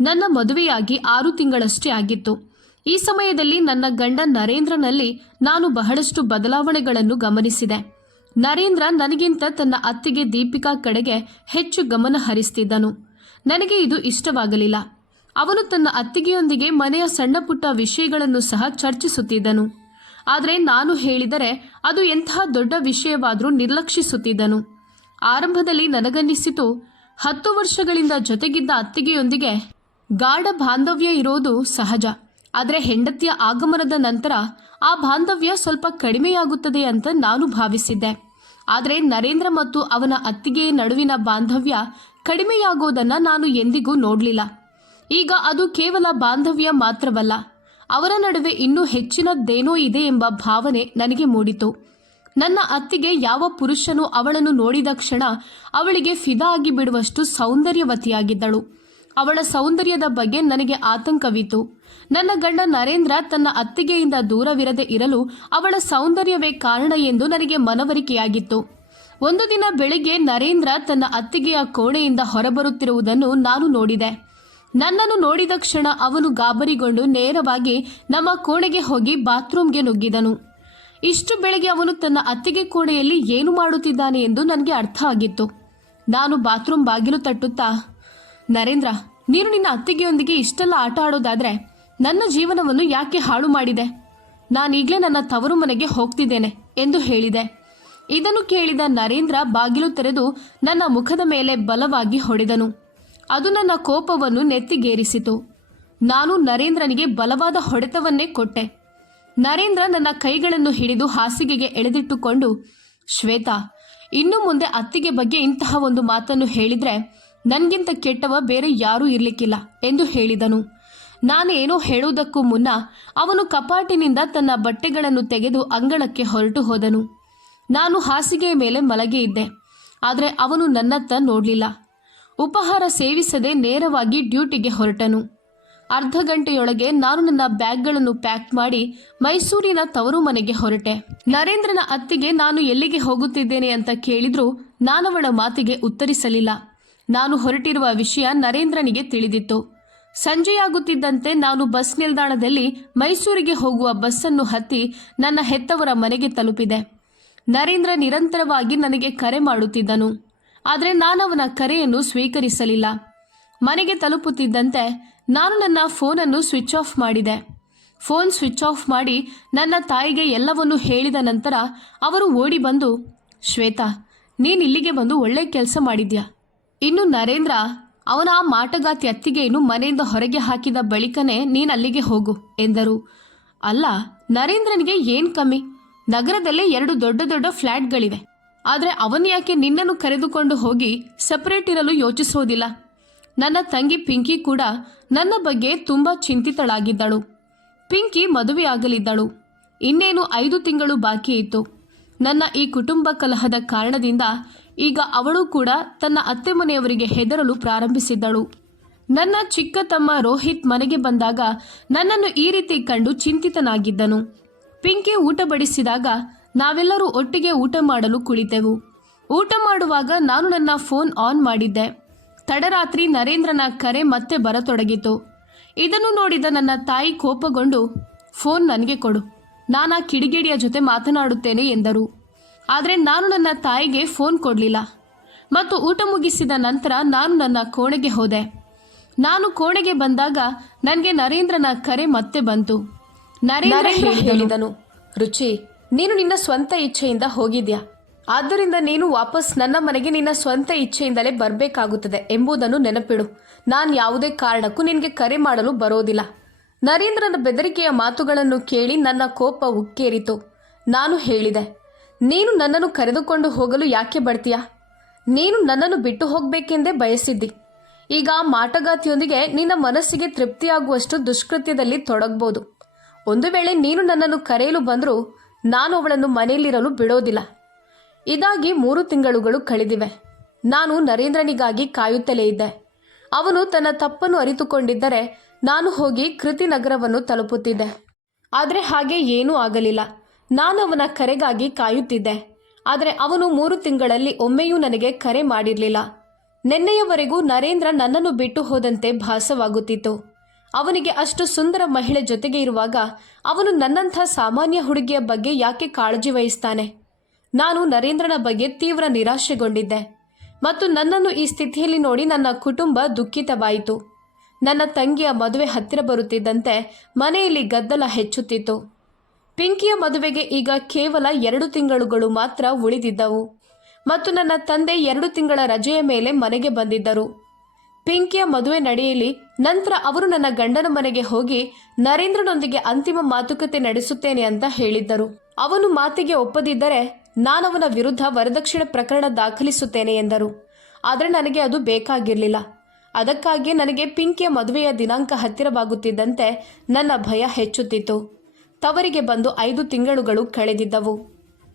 ನನ್ನ ಮದುವೆಯಾಗಿ ಆರು ತಿಂಗಳಷ್ಟೇ ಆಗಿತ್ತು. ಈ ಸಮಯದಲ್ಲಿ ನನ್ನ ಗಂಡ ನರೇಂದ್ರನಲ್ಲಿ ನಾನು ಬಹಳಷ್ಟು ಬದಲಾವಣೆಗಳನ್ನು ಗಮನಿಸಿದೆ. ನರೇಂದ್ರ ನನಗಿಂತ ತನ್ನ ಅತ್ತಿಗೆ ದೀಪಿಕಾ ಕಡೆಗೆ ಹೆಚ್ಚು ಗಮನ ಹರಿಸ್ತಿದ್ದನು. ನನಗೆ ಇದು ಇಷ್ಟವಾಗಲಿಲ್ಲ. ಅವನು ತನ್ನ ಅತ್ತಿಗೆಯೊಂದಿಗೆ ಮನೆಯ ಸಣ್ಣ ಪುಟ್ಟ ವಿಷಯಗಳನ್ನು ಸಹ ಚರ್ಚಿಸುತ್ತಿದ್ದನು. ಆದರೆ ನಾನು ಹೇಳಿದರೆ ಅದು ಎಂತಹ ದೊಡ್ಡ ವಿಷಯವಾದರೂ ನಿರ್ಲಕ್ಷಿಸುತ್ತಿದ್ದನು. ಆರಂಭದಲ್ಲಿ ನನಗನ್ನಿಸಿತು, ಹತ್ತು ವರ್ಷಗಳಿಂದ ಜೊತೆಗಿದ್ದ ಅತ್ತಿಗೆಯೊಂದಿಗೆ ಗಾಢ ಬಾಂಧವ್ಯ ಇರೋದು ಸಹಜ. ಆದರೆ ಹೆಂಡತಿಯ ಆಗಮನದ ನಂತರ ಆ ಬಾಂಧವ್ಯ ಸ್ವಲ್ಪ ಕಡಿಮೆಯಾಗುತ್ತದೆ ಅಂತ ನಾನು ಭಾವಿಸಿದ್ದೆ. ಆದರೆ ನರೇಂದ್ರ ಮತ್ತು ಅವನ ಅತ್ತಿಗೆ ನಡುವಿನ ಬಾಂಧವ್ಯ ಕಡಿಮೆಯಾಗೋದನ್ನ ನಾನು ಎಂದಿಗೂ ನೋಡಲಿಲ್ಲ. ಈಗ ಅದು ಕೇವಲ ಬಾಂಧವ್ಯ ಮಾತ್ರವಲ್ಲ, ಅವರ ನಡುವೆ ಇನ್ನೂ ಹೆಚ್ಚಿನದ್ದೇನೋ ಇದೆ ಎಂಬ ಭಾವನೆ ನನಗೆ ಮೂಡಿತು. ನನ್ನ ಅತ್ತಿಗೆ ಯಾವ ಪುರುಷನು ಅವಳನ್ನು ನೋಡಿದ ಕ್ಷಣ ಅವಳಿಗೆ ಫಿದಾ ಆಗಿ ಬಿಡುವಷ್ಟು ಸೌಂದರ್ಯವತಿಯಾಗಿದ್ದಳು. ಅವಳ ಸೌಂದರ್ಯದ ಬಗ್ಗೆ ನನಗೆ ಆತಂಕವಿತ್ತು. ನನ್ನ ಗಂಡ ನರೇಂದ್ರ ತನ್ನ ಅತ್ತಿಗೆಯಿಂದ ದೂರವಿರದೆ ಇರಲು ಅವಳ ಸೌಂದರ್ಯವೇ ಕಾರಣ ಎಂದು ನನಗೆ ಮನವರಿಕೆಯಾಗಿತ್ತು. ಒಂದು ದಿನ ಬೆಳಿಗ್ಗೆ ನರೇಂದ್ರ ತನ್ನ ಅತ್ತಿಗೆಯ ಕೋಣೆಯಿಂದ ಹೊರಬರುತ್ತಿರುವುದನ್ನು ನಾನು ನೋಡಿದೆ. ನನ್ನನ್ನು ನೋಡಿದ ಕ್ಷಣ ಅವನು ಗಾಬರಿಗೊಂಡು ನೇರವಾಗಿ ನಮ್ಮ ಕೋಣೆಗೆ ಹೋಗಿ ಬಾತ್ರೂಮ್ಗೆ ನುಗ್ಗಿದನು. ಇಷ್ಟು ಬೆಳಗ್ಗೆ ಅವನು ತನ್ನ ಅತ್ತಿಗೆ ಕೋಣೆಯಲ್ಲಿ ಏನು ಮಾಡುತ್ತಿದ್ದಾನೆ ಎಂದು ನನಗೆ ಅರ್ಥ ಆಗಿತ್ತು. ನಾನು ಬಾತ್ರೂಮ್ ಬಾಗಿಲು ತಟ್ಟುತ್ತಾ, ನರೇಂದ್ರ ನೀನು ನಿನ್ನ ಅತ್ತಿಗೆಯೊಂದಿಗೆ ಇಷ್ಟೆಲ್ಲ ಆಟ ಆಡೋದಾದ್ರೆ ನನ್ನ ಜೀವನವನ್ನು ಯಾಕೆ ಹಾಳು ಮಾಡಿದೆ? ನಾನೀಗಲೇ ನನ್ನ ತವರು ಮನೆಗೆ ಹೋಗ್ತಿದ್ದೇನೆ ಎಂದು ಹೇಳಿದೆ. ಇದನ್ನು ಕೇಳಿದ ನರೇಂದ್ರ ಬಾಗಿಲು ತೆರೆದು ನನ್ನ ಮುಖದ ಮೇಲೆ ಬಲವಾಗಿ ಹೊಡೆದನು. ಅದು ನನ್ನ ಕೋಪವನ್ನು ನೆತ್ತಿಗೇರಿಸಿತು. ನಾನು ನರೇಂದ್ರನಿಗೆ ಬಲವಾದ ಹೊಡೆತವನ್ನೇ ಕೊಟ್ಟೆ. ನರೇಂದ್ರ ನನ್ನ ಕೈಗಳನ್ನು ಹಿಡಿದು ಹಾಸಿಗೆಗೆ ಎಳೆದಿಟ್ಟುಕೊಂಡು, ಶ್ವೇತಾ, ಇನ್ನು ಮುಂದೆ ಅತ್ತಿಗೆ ಬಗ್ಗೆ ಇಂತಹ ಒಂದು ಮಾತನ್ನು ಹೇಳಿದ್ರೆ ನನಗಿಂತ ಕೆಟ್ಟವ ಬೇರೆ ಯಾರೂ ಇರ್ಲಿಕ್ಕಿಲ್ಲ ಎಂದು ಹೇಳಿದನು. ನಾನೇನೋ ಹೇಳುವುದಕ್ಕೂ ಮುನ್ನ ಅವನು ಕಪಾಟಿನಿಂದ ತನ್ನ ಬಟ್ಟೆಗಳನ್ನು ತೆಗೆದು ಅಂಗಳಕ್ಕೆ ಹೊರಟು ಹೋದನು. ನಾನು ಹಾಸಿಗೆಯ ಮೇಲೆ ಮಲಗಿ ಇದ್ದೆ. ಆದರೆ ಅವನು ನನ್ನತ್ತ ನೋಡಲಿಲ್ಲ. ಉಪಹಾರ ಸೇವಿಸದೆ ನೇರವಾಗಿ ಡ್ಯೂಟಿಗೆ ಹೊರಟನು. ಅರ್ಧ ಗಂಟೆಯೊಳಗೆ ನಾನು ನನ್ನ ಬ್ಯಾಗ್ಗಳನ್ನು ಪ್ಯಾಕ್ ಮಾಡಿ ಮೈಸೂರಿನ ತವರು ಮನೆಗೆ ಹೊರಟೆ. ನರೇಂದ್ರನ ಅತ್ತಿಗೆ ನಾನು ಎಲ್ಲಿಗೆ ಹೋಗುತ್ತಿದ್ದೇನೆ ಅಂತ ಕೇಳಿದ್ರೂ ನಾನವಳ ಮಾತಿಗೆ ಉತ್ತರಿಸಲಿಲ್ಲ. ನಾನು ಹೊರಟಿರುವ ವಿಷಯ ನರೇಂದ್ರನಿಗೆ ತಿಳಿದಿತ್ತು. ಸಂಜೆಯಾಗುತ್ತಿದ್ದಂತೆ ನಾನು ಬಸ್ ನಿಲ್ದಾಣದಲ್ಲಿ ಮೈಸೂರಿಗೆ ಹೋಗುವ ಬಸ್ಸನ್ನು ಹತ್ತಿ ನನ್ನ ಹೆತ್ತವರ ಮನೆಗೆ ತಲುಪಿದೆ. ನರೇಂದ್ರ ನಿರಂತರವಾಗಿ ನನಗೆ ಕರೆ ಮಾಡುತ್ತಿದ್ದನು. ಆದರೆ ನಾನವನ ಕರೆಯನ್ನು ಸ್ವೀಕರಿಸಲಿಲ್ಲ. ಮನೆಗೆ ತಲುಪುತ್ತಿದ್ದಂತೆ ನಾನು ನನ್ನ ಫೋನನ್ನು ಸ್ವಿಚ್ ಆಫ್ ಮಾಡಿದೆ. ಫೋನ್ ಸ್ವಿಚ್ ಆಫ್ ಮಾಡಿ ನನ್ನ ತಾಯಿಗೆ ಎಲ್ಲವನ್ನೂ ಹೇಳಿದ ನಂತರ ಅವರು ಓಡಿ ಬಂದು, ಶ್ವೇತಾ, ನೀನು ಇಲ್ಲಿಗೆ ಬಂದು ಒಳ್ಳೆ ಕೆಲಸ ಮಾಡಿದ್ಯಾ? ಇನ್ನು ನರೇಂದ್ರ, ಅವನ ಆ ಮಾಟಗಾತಿ ಅತ್ತಿಗೆಯನ್ನು ಮನೆಯಿಂದ ಹೊರಗೆ ಹಾಕಿದ ಬಳಿಕನೇ ನೀನು ಅಲ್ಲಿಗೆ ಹೋಗು ಎಂದರು. ಅಲ್ಲ, ನರೇಂದ್ರನಿಗೆ ಏನು ಕಮ್ಮಿ? ನಗರದಲ್ಲೇ ಎರಡು ದೊಡ್ಡ ದೊಡ್ಡ ಫ್ಲ್ಯಾಟ್ಗಳಿವೆ ಆದರೆ ಅವನು ಯಾಕೆ ನಿನ್ನನ್ನು ಕರೆದುಕೊಂಡು ಹೋಗಿ ಸಪರೇಟ್ ಇರಲು ಯೋಚಿಸೋದಿಲ್ಲ? ನನ್ನ ತಂಗಿ ಪಿಂಕಿ ಕೂಡ ನನ್ನ ಬಗ್ಗೆ ತುಂಬ ಚಿಂತಿತಳಾಗಿದ್ದಳು. ಪಿಂಕಿ ಮದುವೆಯಾಗಲಿದ್ದಳು. ಇನ್ನೇನು ಐದು ತಿಂಗಳು ಬಾಕಿ ಇತ್ತು. ನನ್ನ ಈ ಕುಟುಂಬ ಕಲಹದ ಕಾರಣದಿಂದ ಈಗ ಅವಳು ಕೂಡ ತನ್ನ ಅತ್ತೆ ಮನೆಯವರಿಗೆ ಹೆದರಲು ಪ್ರಾರಂಭಿಸಿದ್ದಳು. ನನ್ನ ಚಿಕ್ಕ ತಮ್ಮ ರೋಹಿತ್ ಮನೆಗೆ ಬಂದಾಗ ನನ್ನನ್ನು ಈ ರೀತಿ ಕಂಡು ಚಿಂತಿತನಾಗಿದ್ದನು. ಪಿಂಕಿ ಊಟ ಬಡಿಸಿದಾಗ ನಾವೆಲ್ಲರೂ ಒಟ್ಟಿಗೆ ಊಟ ಮಾಡಲು ಕುಳಿತೆವು. ಊಟ ಮಾಡುವಾಗ ನಾನು ನನ್ನ ಫೋನ್ ಆನ್ ಮಾಡಿದ್ದೆ. ತಡರಾತ್ರಿ ನರೇಂದ್ರನ ಕರೆ ಮತ್ತೆ ಬರತೊಡಗಿತು. ಇದನ್ನು ನೋಡಿದ ನನ್ನ ತಾಯಿ ಕೋಪಗೊಂಡು, ಫೋನ್ ನನಗೆ ಕೊಡು. ನಾನು ಕಿಡಿಗೇಡಿಯ ಜೊತೆ ಮಾತನಾಡುತ್ತೇನೆ ಎಂದರು. ಆದರೆ ನಾನು ನನ್ನ ತಾಯಿಗೆ ಫೋನ್ ಕೊಡಲಿಲ್ಲ. ಮತ್ತು ಊಟ ಮುಗಿಸಿದ ನಂತರ ನಾನು ನನ್ನ ಕೋಣೆಗೆ ಹೋದೆ. ನಾನು ಕೋಣೆಗೆ ಬಂದಾಗ ನನಗೆ ನರೇಂದ್ರನ ಕರೆ ಮತ್ತೆ ಬಂತು. ನರೇಂದ್ರ ಹೇಳಿದನು ರುಚಿ ನೀನು ನಿನ್ನ ಸ್ವಂತ ಇಚ್ಛೆಯಿಂದ ಹೋಗಿದ್ಯಾ? ಆದ್ದರಿಂದ ನೀನು ವಾಪಸ್ ನನ್ನ ಮನೆಗೆ ನಿನ್ನ ಸ್ವಂತ ಇಚ್ಛೆಯಿಂದಲೇ ಬರಬೇಕಾಗುತ್ತದೆ ಎಂಬುದನ್ನು ನೆನಪಿಡು. ನಾನು ಯಾವುದೇ ಕಾರಣಕ್ಕೂ ನಿನಗೆ ಕರೆ ಮಾಡಲು ಬರೋದಿಲ್ಲ. ನರೇಂದ್ರನ ಬೆದರಿಕೆಯ ಮಾತುಗಳನ್ನು ಕೇಳಿ ನನ್ನ ಕೋಪ ಉಕ್ಕೇರಿತು. ನಾನು ಹೇಳಿದೆ ನೀನು ನನ್ನನ್ನು ಕರೆದುಕೊಂಡು ಹೋಗಲು ಯಾಕೆ ಬರ್ತೀಯಾ ನೀನು ನನ್ನನ್ನು ಬಿಟ್ಟು ಹೋಗಬೇಕೆಂದೇ ಬಯಸಿದ್ದಿ. ಈಗ ಮಾಟಗಾತಿಯೊಂದಿಗೆ ನಿನ್ನ ಮನಸ್ಸಿಗೆ ತೃಪ್ತಿಯಾಗುವಷ್ಟು ದುಷ್ಕೃತ್ಯದಲ್ಲಿ ತೊಡಗಬಹುದು ಒಂದು ವೇಳೆ ನೀನು ನನ್ನನ್ನು ಕರೆಯಲು ಬಂದರೂ ನಾನು ಅವಳನ್ನು ಮನೆಯಲ್ಲಿರಲು ಬಿಡೋದಿಲ್ಲ. ಇದಾಗಿ ಮೂರು ತಿಂಗಳುಗಳು ಕಳೆದಿವೆ. ನಾನು ನರೇಂದ್ರನಿಗಾಗಿ ಕಾಯುತ್ತಲೇ ಇದ್ದೆ. ಅವನು ತನ್ನ ತಪ್ಪನ್ನು ಅರಿತುಕೊಂಡಿದ್ದರೆ ನಾನು ಹೋಗಿ ಕೃತಿ ನಗರವನ್ನು ತಲುಪುತ್ತಿದ್ದೆ. ಆದರೆ ಹಾಗೆ ಏನೂ ಆಗಲಿಲ್ಲ. ನಾನು ಅವನ ಕರೆಗಾಗಿ ಕಾಯುತ್ತಿದ್ದೆ. ಆದರೆ ಅವನು ಮೂರು ತಿಂಗಳಲ್ಲಿ ಒಮ್ಮೆಯೂ ನನಗೆ ಕರೆ ಮಾಡಿರಲಿಲ್ಲ. ನಿನ್ನೆಯವರೆಗೂ ನರೇಂದ್ರ ನನ್ನನ್ನು ಬಿಟ್ಟು ಹೋದಂತೆ ಭಾಸವಾಗುತ್ತಿತ್ತು. ಅವನಿಗೆ ಅಷ್ಟು ಸುಂದರ ಮಹಿಳೆ ಜೊತೆಗೆ ಇರುವಾಗ ಅವನು ನನ್ನಂಥ ಸಾಮಾನ್ಯ ಹುಡುಗಿಯ ಬಗ್ಗೆ ಯಾಕೆ ಕಾಳಜಿ ವಹಿಸ್ತಾನೆ? ನಾನು ನರೇಂದ್ರನ ಬಗ್ಗೆ ತೀವ್ರ ನಿರಾಶೆಗೊಂಡಿದ್ದೆ. ಮತ್ತು ನನ್ನನ್ನು ಈ ಸ್ಥಿತಿಯಲ್ಲಿ ನೋಡಿ ನನ್ನ ಕುಟುಂಬ ದುಃಖಿತವಾಯಿತು. ನನ್ನ ತಂಗಿಯ ಮದುವೆ ಹತ್ತಿರ ಬರುತ್ತಿದ್ದಂತೆ ಮನೆಯಲ್ಲಿ ಗದ್ದಲ ಹೆಚ್ಚುತ್ತಿತ್ತು. ಪಿಂಕಿಯ ಮದುವೆಗೆ ಈಗ ಕೇವಲ ಎರಡು ತಿಂಗಳುಗಳು ಮಾತ್ರ ಉಳಿದಿದ್ದವು. ಮತ್ತು ನನ್ನ ತಂದೆ ಎರಡು ತಿಂಗಳ ರಜೆಯ ಮೇಲೆ ಮನೆಗೆ ಬಂದಿದ್ದರು. ಪಿಂಕಿಯ ಮದುವೆ ನಡೆಯಲಿ, ನಂತರ ಅವರು ನನ್ನ ಗಂಡನ ಮನೆಗೆ ಹೋಗಿ ನರೇಂದ್ರನೊಂದಿಗೆ ಅಂತಿಮ ಮಾತುಕತೆ ನಡೆಸುತ್ತೇನೆ ಅಂತ ಹೇಳಿದ್ದರು. ಅವನು ಮಾತಿಗೆ ಒಪ್ಪದಿದ್ದರೆ ನಾನವನ ವಿರುದ್ಧ ವರದಕ್ಷಿಣೆ ಪ್ರಕರಣ ದಾಖಲಿಸುತ್ತೇನೆ ಎಂದರು. ಆದರೆ ನನಗೆ ಅದು ಬೇಕಾಗಿರಲಿಲ್ಲ. ಅದಕ್ಕಾಗಿ ನನಗೆ ಪಿಂಕಿಯ ಮದುವೆಯ ದಿನಾಂಕ ಹತ್ತಿರವಾಗುತ್ತಿದ್ದಂತೆ ನನ್ನ ಭಯ ಹೆಚ್ಚುತ್ತಿತ್ತು. ತವರಿಗೆ ಬಂದು ಐದು ತಿಂಗಳುಗಳು ಕಳೆದಿದ್ದವು.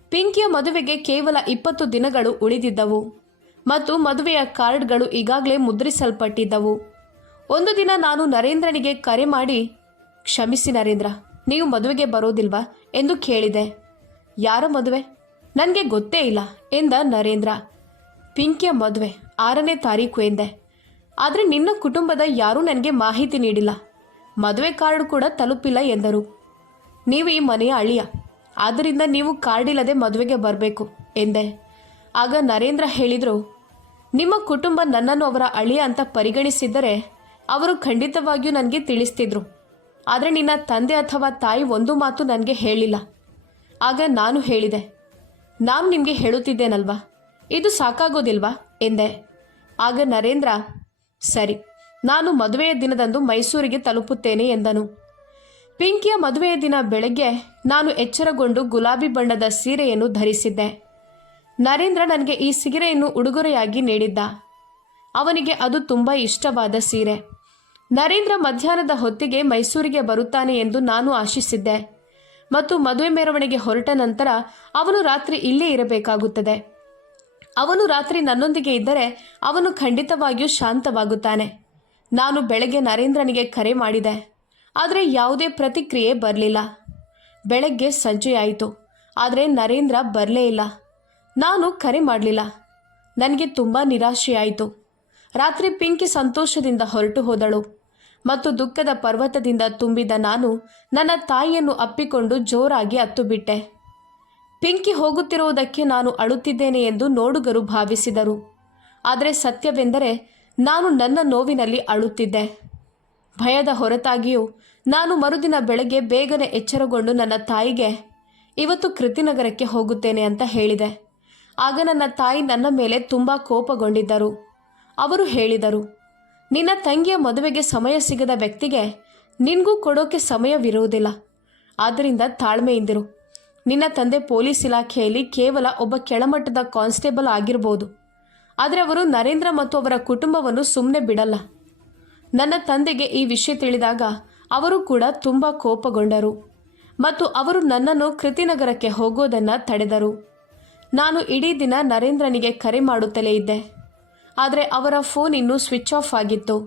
ಪಿಂಕಿಯ ಮದುವೆಗೆ ಕೇವಲ ಇಪ್ಪತ್ತು ದಿನಗಳು ಉಳಿದಿದ್ದವು. ಮತ್ತು ಮದುವೆಯ ಕಾರ್ಡ್ಗಳು ಈಗಾಗಲೇ ಮುದ್ರಿಸಲ್ಪಟ್ಟಿದ್ದವು. ಒಂದು ದಿನ ನಾನು ನರೇಂದ್ರನಿಗೆ ಕರೆ ಮಾಡಿ, ಕ್ಷಮಿಸಿ ನರೇಂದ್ರ, ನೀವು ಮದುವೆಗೆ ಬರೋದಿಲ್ವಾ? ಎಂದು ಕೇಳಿದೆ. ಯಾರ ಮದುವೆ? ನನಗೆ ಗೊತ್ತೇ ಇಲ್ಲ, ಎಂದ ನರೇಂದ್ರ. ಪಿಂಕಿಯ ಮದುವೆ, ಆರನೇ ತಾರೀಕು, ಎಂದೆ. ಆದರೆ ನಿನ್ನ ಕುಟುಂಬದ ಯಾರೂ ನನಗೆ ಮಾಹಿತಿ ನೀಡಿಲ್ಲ. ಮದುವೆ ಕಾರ್ಡ್ ಕೂಡ ತಲುಪಿಲ್ಲ, ಎಂದರು. ನೀವು ಈ ಮನೆಯ ಅಳಿಯ. ಆದ್ದರಿಂದ ನೀವು ಕಾರ್ಡ್ ಇಲ್ಲದೆ ಮದುವೆಗೆ ಬರಬೇಕು, ಎಂದೆ. ಆಗ ನರೇಂದ್ರ ಹೇಳಿದರು, ನಿಮ್ಮ ಕುಟುಂಬ ನನ್ನನ್ನು ಅವರ ಅಳಿಯ ಅಂತ ಪರಿಗಣಿಸಿದ್ದರೆ ಅವರು ಖಂಡಿತವಾಗಿಯೂ ನನಗೆ ತಿಳಿಸ್ತಿದ್ರು. ಆದರೆ ನಿನ್ನ ತಂದೆ ಅಥವಾ ತಾಯಿ ಒಂದು ಮಾತು ನನಗೆ ಹೇಳಿಲ್ಲ. ಆಗ ನಾನು ಹೇಳಿದೆ, ನಾನು ನಿಮಗೆ ಹೇಳುತ್ತಿದ್ದೇನಲ್ವಾ? ಇದು ಸಾಕಾಗೋದಿಲ್ವಾ? ಎಂದೆ. ಆಗ ನರೇಂದ್ರ, ಸರಿ, ನಾನು ಮದುವೆಯ ದಿನದಂದು ಮೈಸೂರಿಗೆ ತಲುಪುತ್ತೇನೆ ಎಂದನು. ಪಿಂಕಿಯ ಮದುವೆಯ ದಿನ ಬೆಳಗ್ಗೆ ನಾನು ಎಚ್ಚರಗೊಂಡು ಗುಲಾಬಿ ಬಣ್ಣದ ಸೀರೆಯನ್ನು ಧರಿಸಿದ್ದೆ. ನರೇಂದ್ರ ನನಗೆ ಈ ಸೀರೆಯನ್ನು ಉಡುಗೊರೆಯಾಗಿ ನೀಡಿದ್ದ. ಅವನಿಗೆ ಅದು ತುಂಬ ಇಷ್ಟವಾದ ಸೀರೆ. ನರೇಂದ್ರ ಮಧ್ಯಾಹ್ನದ ಹೊತ್ತಿಗೆ ಮೈಸೂರಿಗೆ ಬರುತ್ತಾನೆ ಎಂದು ನಾನು ಆಶಿಸಿದ್ದೆ. ಮತ್ತು ಮದುವೆ ಮೆರವಣಿಗೆ ಹೊರಟ ನಂತರ ಅವನು ರಾತ್ರಿ ಇಲ್ಲೇ ಇರಬೇಕಾಗುತ್ತದೆ. ಅವನು ರಾತ್ರಿ ನನ್ನೊಂದಿಗೆ ಇದ್ದರೆ ಅವನು ಖಂಡಿತವಾಗಿಯೂ ಶಾಂತವಾಗುತ್ತಾನೆ. ನಾನು ಬೆಳಗ್ಗೆ ನರೇಂದ್ರನಿಗೆ ಕರೆ ಮಾಡಿದೆ. ಆದರೆ ಯಾವುದೇ ಪ್ರತಿಕ್ರಿಯೆ ಬರಲಿಲ್ಲ. ಬೆಳಗ್ಗೆ ಸಂಜೆಯಾಯಿತು ಆದರೆ ನರೇಂದ್ರ ಬರಲೇ ಇಲ್ಲ. ನಾನು ಕರೆ ಮಾಡಲಿಲ್ಲ. ನನಗೆ ತುಂಬ ನಿರಾಶೆಯಾಯಿತು ರಾತ್ರಿ ಪಿಂಕಿ ಸಂತೋಷದಿಂದ ಹೊರಟು ಹೋದಳು. ಮತ್ತು ದುಃಖದ ಪರ್ವತದಿಂದ ತುಂಬಿದ ನಾನು ನನ್ನ ತಾಯಿಯನ್ನು ಅಪ್ಪಿಕೊಂಡು ಜೋರಾಗಿ ಹತ್ತುಬಿಟ್ಟೆ. ಪಿಂಕಿ ಹೋಗುತ್ತಿರುವುದಕ್ಕೆ ನಾನು ಅಳುತ್ತಿದ್ದೇನೆ ಎಂದು ನೋಡುಗರು ಭಾವಿಸಿದರು. ಆದರೆ ಸತ್ಯವೆಂದರೆ ನಾನು ನನ್ನ ನೋವಿನಲ್ಲಿ ಅಳುತ್ತಿದ್ದೆ. ಭಯದ ಹೊರತಾಗಿಯೂ ನಾನು ಮರುದಿನ ಬೆಳಗ್ಗೆ ಬೇಗನೆ ಎಚ್ಚರಗೊಂಡು ನನ್ನ ತಾಯಿಗೆ, ಇವತ್ತು ಕೃತಿನಗರಕ್ಕೆ ಹೋಗುತ್ತೇನೆ ಅಂತ ಹೇಳಿದೆ. ಆಗ ನನ್ನ ತಾಯಿ ನನ್ನ ಮೇಲೆ ತುಂಬ ಕೋಪಗೊಂಡಿದ್ದರು. ಅವರು ಹೇಳಿದರು, ನಿನ್ನ ತಂಗಿಯ ಮದುವೆಗೆ ಸಮಯ ಸಿಗದ ವ್ಯಕ್ತಿಗೆ ನಿನಗೂ ಕೊಡೋಕೆ ಸಮಯವಿರುವುದಿಲ್ಲ. ಆದ್ದರಿಂದ ತಾಳ್ಮೆಯಿಂದಿರು ನಿನ್ನ ತಂದೆ ಪೊಲೀಸ್ ಇಲಾಖೆಯಲ್ಲಿ ಕೇವಲ ಒಬ್ಬ ಕೆಳಮಟ್ಟದ ಕಾನ್ಸ್ಟೇಬಲ್ ಆಗಿರ್ಬೋದು. ಆದರೆ ಅವರು ನರೇಂದ್ರ ಮತ್ತು ಅವರ ಕುಟುಂಬವನ್ನು ಸುಮ್ಮನೆ ಬಿಡಲ್ಲ. ನನ್ನ ತಂದೆಗೆ ಈ ವಿಷಯ ತಿಳಿದಾಗ ಅವರು ಕೂಡ ತುಂಬ ಕೋಪಗೊಂಡರು ಮತ್ತು ಅವರು ನನ್ನನ್ನು ಕೃತಿನಗರಕ್ಕೆ ಹೋಗೋದನ್ನು ತಡೆದರು. ನಾನು ಇಡೀ ದಿನ ನರೇಂದ್ರನಿಗೆ ಕರೆ ಮಾಡುತ್ತಲೇ ಇದ್ದೆ. ಆದರೆ ಅವರ ಫೋನ್ ಇನ್ನೂ ಸ್ವಿಚ್ ಆಫ್ ಆಗಿತ್ತು.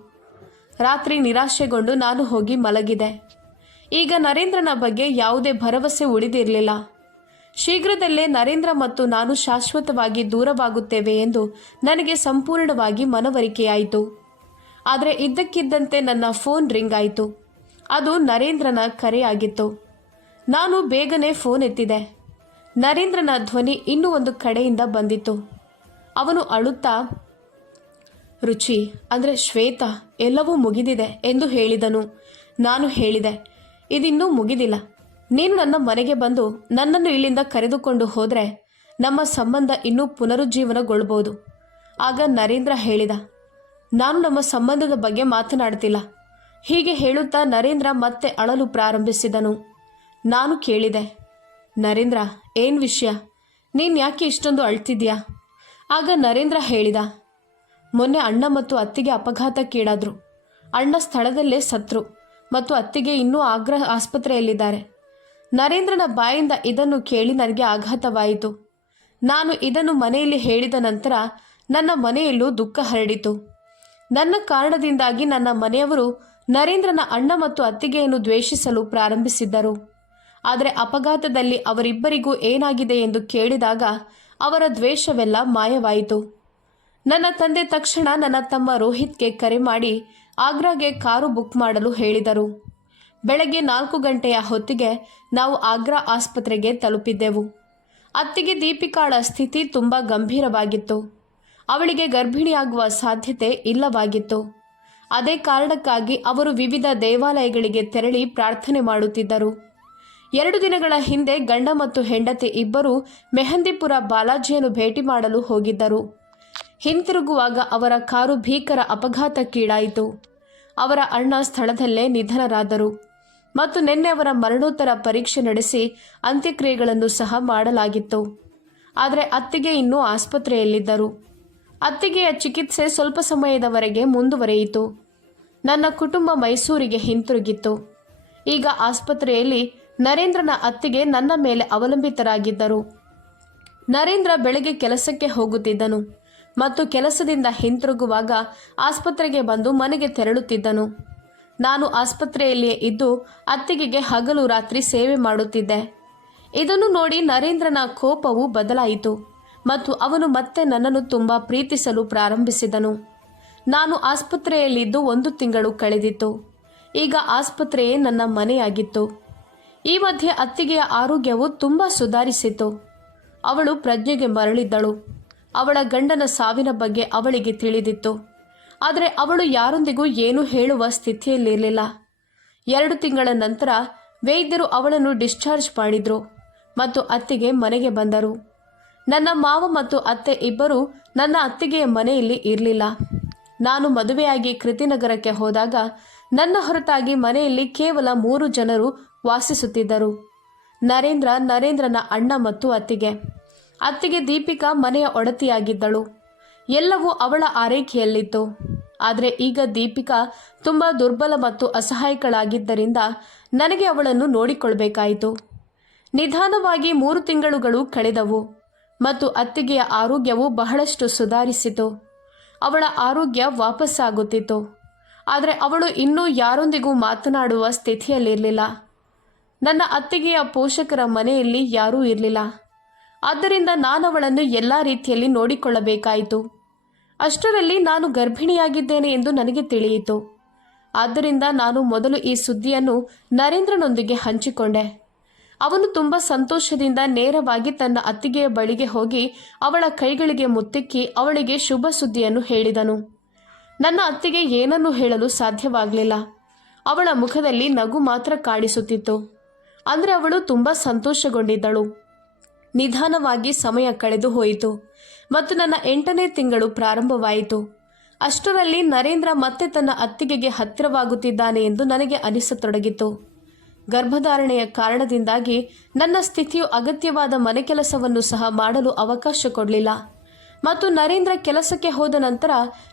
ರಾತ್ರಿ ನಿರಾಶೆಗೊಂಡು ನಾನು ಹೋಗಿ ಮಲಗಿದೆ ಈಗ ನರೇಂದ್ರನ ಬಗ್ಗೆ ಯಾವುದೇ ಭರವಸೆ ಉಳಿದಿರಲಿಲ್ಲ. ಶೀಘ್ರದಲ್ಲೇ ನರೇಂದ್ರ ಮತ್ತು ನಾನು ಶಾಶ್ವತವಾಗಿ ದೂರವಾಗುತ್ತೇವೆ ಎಂದು ನನಗೆ ಸಂಪೂರ್ಣವಾಗಿ ಮನವರಿಕೆಯಾಯಿತು. ಆದರೆ ಇದ್ದಕ್ಕಿದ್ದಂತೆ ನನ್ನ ಫೋನ್ ರಿಂಗ್ ಆಯಿತು. ಅದು ನರೇಂದ್ರನ ಕರೆಯಾಗಿತ್ತು. ನಾನು ಬೇಗನೆ ಫೋನ್ ಎತ್ತಿದೆ. ನರೇಂದ್ರನ ಧ್ವನಿ ಇನ್ನೂ ಒಂದು ಕಡೆಯಿಂದ ಬಂದಿತ್ತು. ಅವನು ಅಳುತ್ತಾ, ರುಚಿ, ಅಂದರೆ ಶ್ವೇತ, ಎಲ್ಲವೂ ಮುಗಿದಿದೆ ಎಂದು ಹೇಳಿದನು. ನಾನು ಹೇಳಿದೆ, ಇದಿನ್ನೂ ಮುಗಿದಿಲ್ಲ. ನೀನು ನನ್ನ ಮನೆಗೆ ಬಂದು ನನ್ನನ್ನು ಇಲ್ಲಿಂದ ಕರೆದುಕೊಂಡು ಹೋದರೆ ನಮ್ಮ ಸಂಬಂಧ ಇನ್ನೂ ಪುನರುಜ್ಜೀವನಗೊಳ್ಬೋದು. ಆಗ ನರೇಂದ್ರ ಹೇಳಿದ, ನಾನು ನಮ್ಮ ಸಂಬಂಧದ ಬಗ್ಗೆ ಮಾತನಾಡ್ತಿಲ್ಲ. ಹೀಗೆ ಹೇಳುತ್ತಾ ನರೇಂದ್ರ ಮತ್ತೆ ಅಳಲು ಪ್ರಾರಂಭಿಸಿದನು. ನಾನು ಕೇಳಿದೆ, ನರೇಂದ್ರ, ಏನು ವಿಷಯ? ನೀನು ಯಾಕೆ ಇಷ್ಟೊಂದು ಅಳ್ತಿದ್ಯಾ? ಆಗ ನರೇಂದ್ರ ಹೇಳಿದ, ಮೊನ್ನೆ ಅಣ್ಣ ಮತ್ತು ಅತ್ತಿಗೆ ಅಪಘಾತಕ್ಕೀಡಾದರು ಅಣ್ಣ ಸ್ಥಳದಲ್ಲೇ ಸತ್ರು ಮತ್ತು ಅತ್ತಿಗೆ ಇನ್ನೂ ಆಗ್ರಹ ಆಸ್ಪತ್ರೆಯಲ್ಲಿದ್ದಾರೆ. ನರೇಂದ್ರನ ಬಾಯಿಂದ ಇದನ್ನು ಕೇಳಿ ನನಗೆ ಆಘಾತವಾಯಿತು. ನಾನು ಇದನ್ನು ಮನೆಯಲ್ಲಿ ಹೇಳಿದ ನಂತರ ನನ್ನ ಮನೆಯಲ್ಲೂ ದುಃಖ ಹರಡಿತು. ನನ್ನ ಕಾರಣದಿಂದಾಗಿ ನನ್ನ ಮನೆಯವರು ನರೇಂದ್ರನ ಅಣ್ಣ ಮತ್ತು ಅತ್ತಿಗೆಯನ್ನು ದ್ವೇಷಿಸಲು ಪ್ರಾರಂಭಿಸಿದ್ದರು. ಆದರೆ ಅಪಘಾತದಲ್ಲಿ ಅವರಿಬ್ಬರಿಗೂ ಏನಾಗಿದೆ ಎಂದು ಕೇಳಿದಾಗ ಅವರ ದ್ವೇಷವೆಲ್ಲ ಮಾಯವಾಯಿತು. ನನ್ನ ತಂದೆ ತಕ್ಷಣ ನನ್ನ ತಮ್ಮ ರೋಹಿತ್ಗೆ ಕರೆ ಮಾಡಿ ಆಗ್ರಾಗೆ ಕಾರು ಬುಕ್ ಮಾಡಲು ಹೇಳಿದರು. ಬೆಳಗ್ಗೆ ನಾಲ್ಕು ಗಂಟೆಯ ಹೊತ್ತಿಗೆ ನಾವು ಆಗ್ರಾ ಆಸ್ಪತ್ರೆಗೆ ತಲುಪಿದ್ದೆವು. ಅತ್ತಿಗೆ ದೀಪಿಕಾಳ ಸ್ಥಿತಿ ತುಂಬ ಗಂಭೀರವಾಗಿತ್ತು. ಅವಳಿಗೆ ಗರ್ಭಿಣಿಯಾಗುವ ಸಾಧ್ಯತೆ ಇಲ್ಲವಾಗಿತ್ತು. ಅದೇ ಕಾರಣಕ್ಕಾಗಿ ಅವರು ವಿವಿಧ ದೇವಾಲಯಗಳಿಗೆ ತೆರಳಿ ಪ್ರಾರ್ಥನೆ ಮಾಡುತ್ತಿದ್ದರು. ಎರಡು ದಿನಗಳ ಹಿಂದೆ ಗಂಡ ಮತ್ತು ಹೆಂಡತಿ ಇಬ್ಬರು ಮೆಹಂದಿಪುರ ಬಾಲಾಜಿಯನ್ನು ಭೇಟಿ ಮಾಡಲು ಹೋಗಿದ್ದರು. ಹಿಂತಿರುಗುವಾಗ ಅವರ ಕಾರು ಭೀಕರ ಅಪಘಾತಕ್ಕೀಡಾಯಿತು. ಅವರ ಅಣ್ಣ ಸ್ಥಳದಲ್ಲೇ ನಿಧನರಾದರು. ಮತ್ತು ನಿನ್ನೆ ಅವರ ಮರಣೋತ್ತರ ಪರೀಕ್ಷೆ ನಡೆಸಿ ಅಂತ್ಯಕ್ರಿಯೆಗಳನ್ನು ಸಹ ಮಾಡಲಾಗಿತ್ತು. ಆದರೆ ಅತ್ತಿಗೆ ಇನ್ನೂ ಆಸ್ಪತ್ರೆಯಲ್ಲಿದ್ದರು. ಅತ್ತಿಗೆಯ ಚಿಕಿತ್ಸೆ ಸ್ವಲ್ಪ ಸಮಯದವರೆಗೆ ಮುಂದುವರಿಯಿತು. ನನ್ನ ಕುಟುಂಬ ಮೈಸೂರಿಗೆ ಹಿಂತಿರುಗಿತ್ತು. ಈಗ ಆಸ್ಪತ್ರೆಯಲ್ಲಿ ನರೇಂದ್ರನ ಅತ್ತಿಗೆ ನನ್ನ ಮೇಲೆ ಅವಲಂಬಿತರಾಗಿದ್ದರು. ನರೇಂದ್ರ ಬೆಳಗ್ಗೆ ಕೆಲಸಕ್ಕೆ ಹೋಗುತ್ತಿದ್ದನು ಮತ್ತು ಕೆಲಸದಿಂದ ಹಿಂತಿರುಗುವಾಗ ಆಸ್ಪತ್ರೆಗೆ ಬಂದು ಮನೆಗೆ ತೆರಳುತ್ತಿದ್ದನು. ನಾನು ಆಸ್ಪತ್ರೆಯಲ್ಲಿಯೇ ಇದ್ದು ಅತ್ತಿಗೆಗೆ ಹಗಲು ರಾತ್ರಿ ಸೇವೆ ಮಾಡುತ್ತಿದ್ದೆ. ಇದನ್ನು ನೋಡಿ ನರೇಂದ್ರನ ಕೋಪವು ಬದಲಾಯಿತು ಮತ್ತು ಅವನು ಮತ್ತೆ ನನ್ನನ್ನು ತುಂಬ ಪ್ರೀತಿಸಲು ಪ್ರಾರಂಭಿಸಿದನು. ನಾನು ಆಸ್ಪತ್ರೆಯಲ್ಲಿದ್ದು ಒಂದು ತಿಂಗಳು ಕಳೆದಿತ್ತು. ಈಗ ಆಸ್ಪತ್ರೆಯೇ ನನ್ನ ಮನೆಯಾಗಿತ್ತು. ಈ ಮಧ್ಯೆ ಅತ್ತಿಗೆಯ ಆರೋಗ್ಯವು ತುಂಬ ಸುಧಾರಿಸಿತು. ಅವಳು ಪ್ರಜ್ಞೆಗೆ ಮರಳಿದ್ದಳು. ಅವಳ ಗಂಡನ ಸಾವಿನ ಬಗ್ಗೆ ಅವಳಿಗೆ ತಿಳಿದಿತ್ತು. ಆದರೆ ಅವಳು ಯಾರೊಂದಿಗೂ ಏನೂ ಹೇಳುವ ಸ್ಥಿತಿಯಲ್ಲಿರಲಿಲ್ಲ. ಎರಡು ತಿಂಗಳ ನಂತರ ವೈದ್ಯರು ಅವಳನ್ನು ಡಿಸ್ಚಾರ್ಜ್ ಮಾಡಿದ್ರು ಮತ್ತು ಅತ್ತಿಗೆ ಮನೆಗೆ ಬಂದರು. ನನ್ನ ಮಾವ ಮತ್ತು ಅತ್ತೆ ಇಬ್ಬರು ನನ್ನ ಅತ್ತಿಗೆಯ ಮನೆಯಲ್ಲಿ ಇರಲಿಲ್ಲ. ನಾನು ಮದುವೆಯಾಗಿ ಕೃತಿನಗರಕ್ಕೆ ಹೋದಾಗ ನನ್ನ ಹೊರತಾಗಿ ಮನೆಯಲ್ಲಿ ಕೇವಲ ಮೂರು ಜನರು ವಾಸಿಸುತ್ತಿದ್ದರು. ನರೇಂದ್ರ, ನರೇಂದ್ರನ ಅಣ್ಣ ಮತ್ತು ಅತ್ತಿಗೆ. ಅತ್ತಿಗೆ ದೀಪಿಕಾ ಮನೆಯ ಒಡತಿಯಾಗಿದ್ದಳು. ಎಲ್ಲವೂ ಅವಳ ಆರೈಕೆಯಲ್ಲಿತ್ತು. ಆದರೆ ಈಗ ದೀಪಿಕಾ ತುಂಬ ದುರ್ಬಲ ಮತ್ತು ಅಸಹಾಯಕಳಾಗಿದ್ದರಿಂದ ನನಗೆ ಅವಳನ್ನು ನೋಡಿಕೊಳ್ಬೇಕಾಯಿತು. ನಿಧಾನವಾಗಿ ಮೂರು ತಿಂಗಳುಗಳು ಕಳೆದವು ಮತ್ತು ಅತ್ತಿಗೆಯ ಆರೋಗ್ಯವು ಬಹಳಷ್ಟು ಸುಧಾರಿಸಿತು. ಅವಳ ಆರೋಗ್ಯ ವಾಪಸ್ಸಾಗುತ್ತಿತ್ತು ಆದರೆ ಅವಳು ಇನ್ನೂ ಯಾರೊಂದಿಗೂ ಮಾತನಾಡುವ ಸ್ಥಿತಿಯಲ್ಲಿರಲಿಲ್ಲ. ನನ್ನ ಅತ್ತಿಗೆಯ ಪೋಷಕರ ಮನೆಯಲ್ಲಿ ಯಾರೂ ಇರಲಿಲ್ಲ. ಆದ್ದರಿಂದ ನಾನು ಅವಳನ್ನು ಎಲ್ಲ ರೀತಿಯಲ್ಲಿ ನೋಡಿಕೊಳ್ಳಬೇಕಾಯಿತು. ಅಷ್ಟರಲ್ಲಿ ನಾನು ಗರ್ಭಿಣಿಯಾಗಿದ್ದೇನೆ ಎಂದು ನನಗೆ ತಿಳಿಯಿತು. ಆದ್ದರಿಂದ ನಾನು ಮೊದಲು ಈ ಸುದ್ದಿಯನ್ನು ನರೇಂದ್ರನೊಂದಿಗೆ ಹಂಚಿಕೊಂಡೆ. ಅವನು ತುಂಬ ಸಂತೋಷದಿಂದ ನೇರವಾಗಿ ತನ್ನ ಅತ್ತಿಗೆಯ ಬಳಿಗೆ ಹೋಗಿ ಅವಳ ಕೈಗಳಿಗೆ ಮುತ್ತಿಕ್ಕಿ ಅವಳಿಗೆ ಶುಭ ಸುದ್ದಿಯನ್ನು ಹೇಳಿದನು. ನನ್ನ ಅತ್ತಿಗೆ ಏನನ್ನು ಹೇಳಲು ಸಾಧ್ಯವಾಗಲಿಲ್ಲ. ಅವಳ ಮುಖದಲ್ಲಿ ನಗು ಮಾತ್ರ ಕಾಣಿಸುತ್ತಿತ್ತು. ಅಂದರೆ ಅವಳು ತುಂಬ ಸಂತೋಷಗೊಂಡಿದ್ದಳು. ನಿಧಾನವಾಗಿ ಸಮಯ ಕಳೆದು ಹೋಯಿತು. ಮತ್ತು ನನ್ನ ಎಂಟನೇ ತಿಂಗಳು ಪ್ರಾರಂಭವಾಯಿತು. ಅಷ್ಟರಲ್ಲಿ ನರೇಂದ್ರ ಮತ್ತೆ ತನ್ನ ಅತ್ತಿಗೆಗೆ ಹತ್ತಿರವಾಗುತ್ತಿದ್ದಾನೆ ಎಂದು ನನಗೆ ಅನಿಸತೊಡಗಿತು. ಗರ್ಭಧಾರಣೆಯ ಕಾರಣದಿಂದಾಗಿ ನನ್ನ ಸ್ಥಿತಿಯು ಅಗತ್ಯವಾದ ಮನೆ ಕೆಲಸವನ್ನು ಸಹ ಮಾಡಲು ಅವಕಾಶ ಕೊಡಲಿಲ್ಲ. ಮತ್ತು ನರೇಂದ್ರ ಕೆಲಸಕ್ಕೆ ಹೋದ ನಂತರ